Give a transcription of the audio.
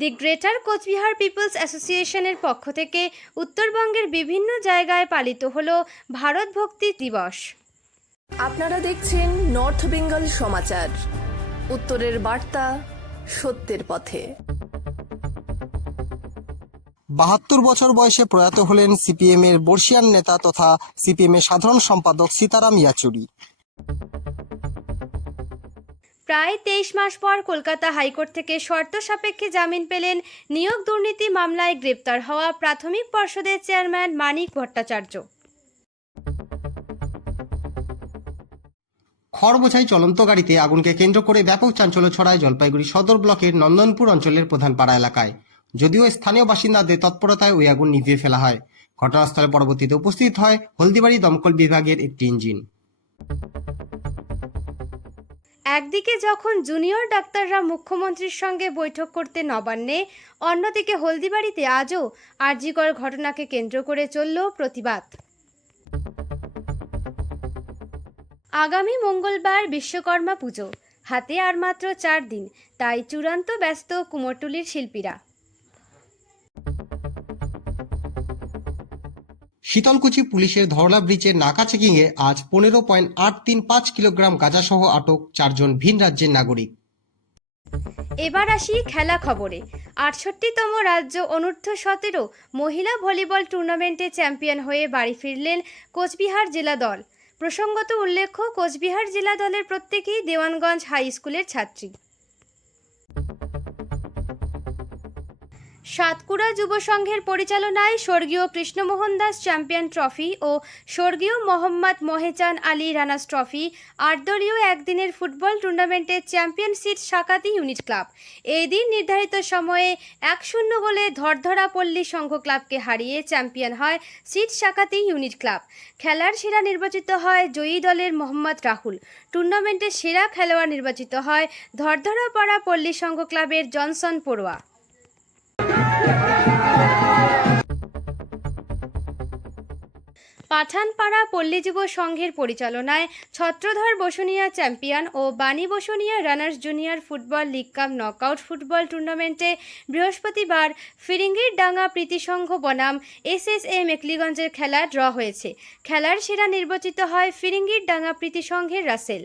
দি greater Cooch Behar people's অ্যাসোসিয়েশনের পক্ষ থেকে উত্তরবঙ্গের বিভিন্ন জায়গায় পালিত হলো ভারত ভক্তি দিবস। আপনারা দেখছেন নর্থ বেঙ্গল সমাচার। উত্তরের বার্তা সত্যের পথে। বাহাত্তর বছর বয়সে প্রয়াত হলেন সিপিএম এর বর্ষিয়ান নেতা তথা সিপিএম এর সাধারণ সম্পাদক সীতারাম ইয়াচুরি। প্রায় তেইশ মাস পর কলকাতা হাইকোর্ট থেকে শর্ত সাপেক্ষে জামিন পেলেন নিয়োগ দুর্নীতি মামলায় গ্রেপ্তার হওয়া প্রাথমিক পর্ষদের চেয়ারম্যান মানিক ভট্টাচার্য। খড় বোঝাই চলন্ত গাড়িতে আগুনকে কেন্দ্র করে ব্যাপক চাঞ্চল্য ছড়ায় জলপাইগুড়ি সদর ব্লকের নন্দনপুর অঞ্চলের প্রধান পাড়া এলাকায়। যদিও স্থানীয় বাসিন্দাদের তৎপরতায় ওই আগুন নিভিয়ে ফেলা হয়। ঘটনাস্থলে পরবর্তীতে উপস্থিত হয় হলদিবাড়ি দমকল বিভাগের একটি ইঞ্জিন। একদিকে যখন জুনিয়র ডাক্তাররা মুখ্যমন্ত্রীর সঙ্গে বৈঠক করতে নবান্নে, অন্যদিকে হলদিবাড়িতে আজও আরজিকর ঘটনাকে কেন্দ্র করে চলল প্রতিবাদ। আগামী মঙ্গলবার বিশ্বকর্মা পুজো, হাতে আর মাত্র চার দিন, তাই চূড়ান্ত ব্যস্ত কুমোরটুলির শিল্পীরা। শীতলকুচি পুলিশের ধরলা ব্রিজের নাকা চেকিংয়ে আজ পনেরো পয়েন্ট আট তিন পাঁচ কিলোগ্রাম গাঁজাসহ আটক চারজন ভিন রাজ্যের নাগরিক। এবার আসি খেলা খবরে। আটষট্টিতম রাজ্য অনূর্ধ্ব সতেরো মহিলা ভলিবল টুর্নামেন্টে চ্যাম্পিয়ন হয়ে বাড়ি ফিরলেন কোচবিহার জেলা দল। প্রসঙ্গত উল্লেখ্য, কোচবিহার জেলা দলের প্রত্যেকেই দেওয়ানগঞ্জ হাই স্কুলের ছাত্রী। সাতকুড়া যুব সংঘের পরিচালনায় স্বর্গীয় কৃষ্ণমোহন দাস চ্যাম্পিয়ন ট্রফি ও স্বর্গীয় মোহাম্মদ মহেচান আলী রানাস ট্রফি আটদলীয় একদিনের ফুটবল টুর্নামেন্টের চ্যাম্পিয়ন সিট সাকাতি ইউনিট ক্লাব। এই দিন নির্ধারিত সময়ে এক শূন্য গোলে ধরধরা পল্লী সংঘ ক্লাবকে হারিয়ে চ্যাম্পিয়ন হয় সিট সাকাতি ইউনিট ক্লাব। খেলার সেরা নির্বাচিত হয় জয়ী দলের মোহাম্মদ রাহুল। টুর্নামেন্টের সেরা খেলোয়াড় নির্বাচিত হয় ধরধরা পাড়া পল্লী সংঘ ক্লাবের জনসন পড়ুয়া। পাঠানপাড়া পল্লী যুব সংঘের পরিচালনায় ছত্রধর বসুনিয়া চ্যাম্পিয়ন ও Bani Basunia runners junior football league cup knockout football টুর্নামেন্টে বৃহস্পতিবার ফিরিঙ্গির ডাঙ্গা প্রীতিসংঘ বনাম এস এস এ মেকলিগঞ্জের খেলা ড্র হয়েছে। খেলার সেরা নির্বাচিত হয় ফিরিঙ্গির ডাঙ্গা প্রীতিসংঘের রাসেল।